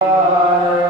Bye.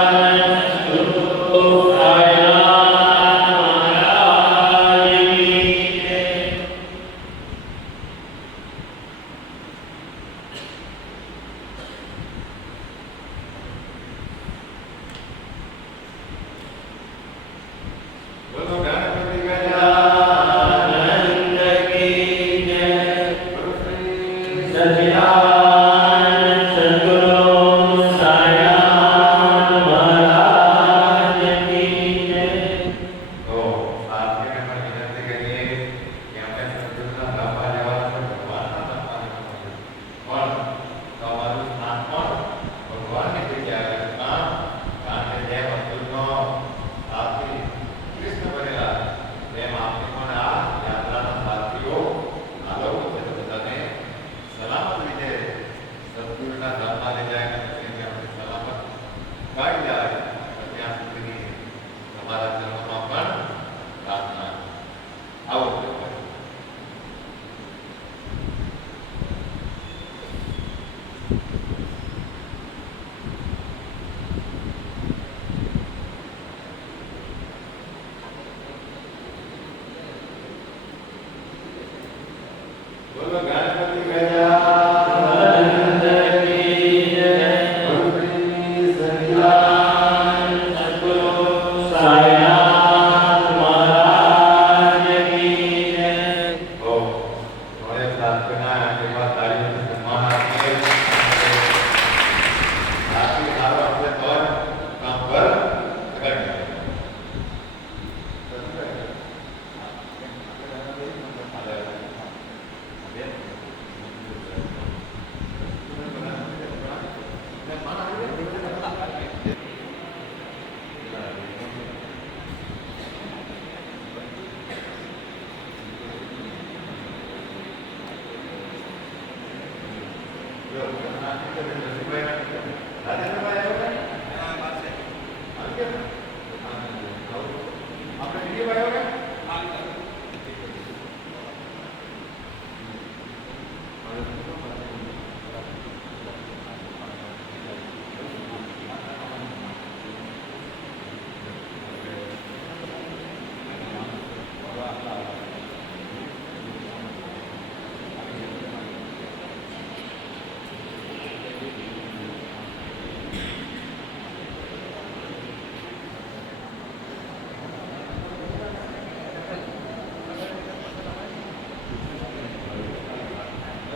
అందుకే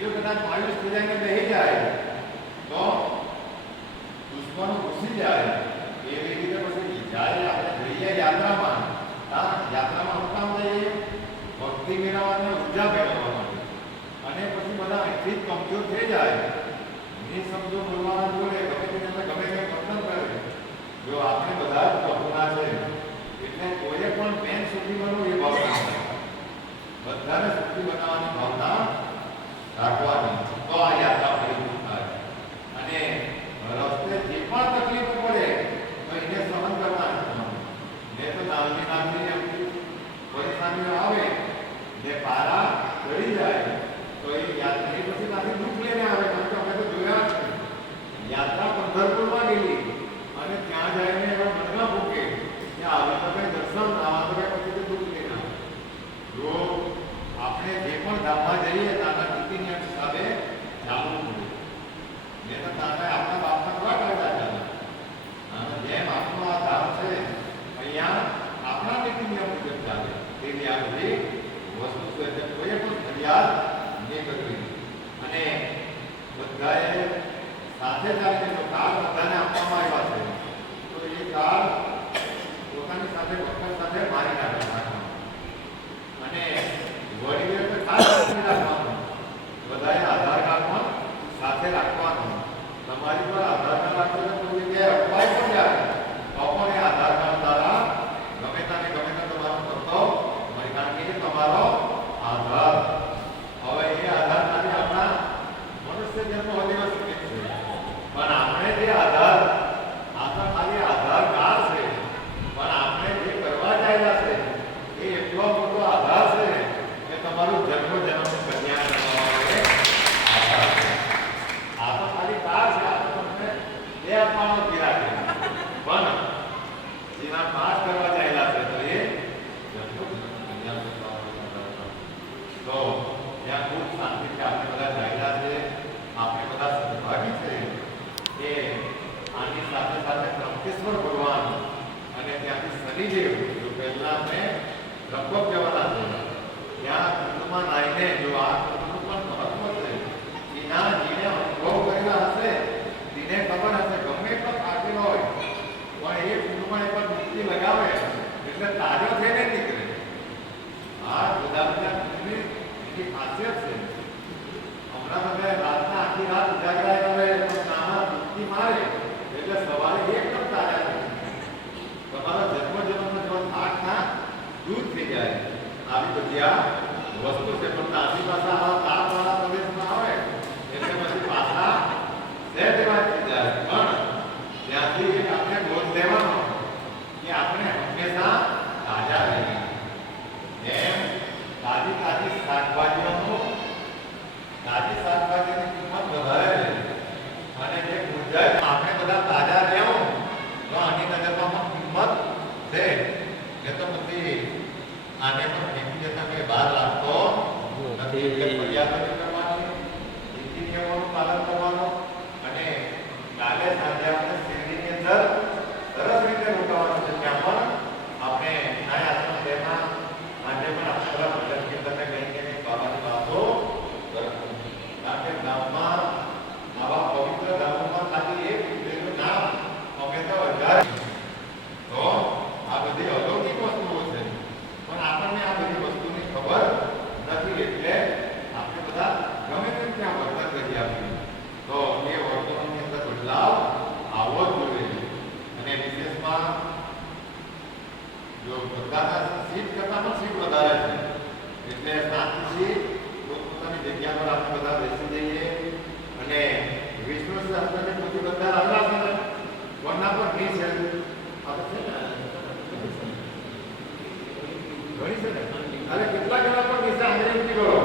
બીજો કદાચ માણસ બીજાને બેહી જાય તો દુશ્મનો ઘૂસી જાય એવી રીતે પછી જ્યારે આપણે જઈએ યાત્રામાં યાત્રામાં શું કામ જઈએ ભક્તિ મેળવવાને ઉર્જા મેળવવા માટે અને પછી બધા અહીંથી જ કમજોર થઈ જાય નિસમજો બોલવાના જોડે ગમે તે ગમે તે વર્તન કરે જો આપણે બધા એટલે તારો થઈને નીકળે આ ઉદાહરણ એની ખાસિયત છે હમણાં તમે રાતના આખી રાત ઉજાગરા તમે નામાં મુક્તિ મારે એટલે સવારે એકદમ તાજા થઈ તમારો જન્મ જન્મનો જો થાક ના દૂર થઈ જાય આવી બધી આ વસ્તુ છે પણ તાજી પાસે આવા તાપવાળા પછી આને પણ ફેંકી જતા કોઈ બહાર લાગતો નથી. ફરિયાદ જો પોતાના સીટ કરતાં પણ સીટ વધારે છે એટલે શાંતિથી પોતપોતાની જગ્યા પર આપણે બધા બેસી જઈએ અને વિષ્ણુ શાસ્ત્રને પૂછી બધા અલ્લાહ વરના પર ઘી છે આપણે છે ને ઘણી છે ને અરે કેટલા કેટલા પણ વિશે અંગ્રેજી કરો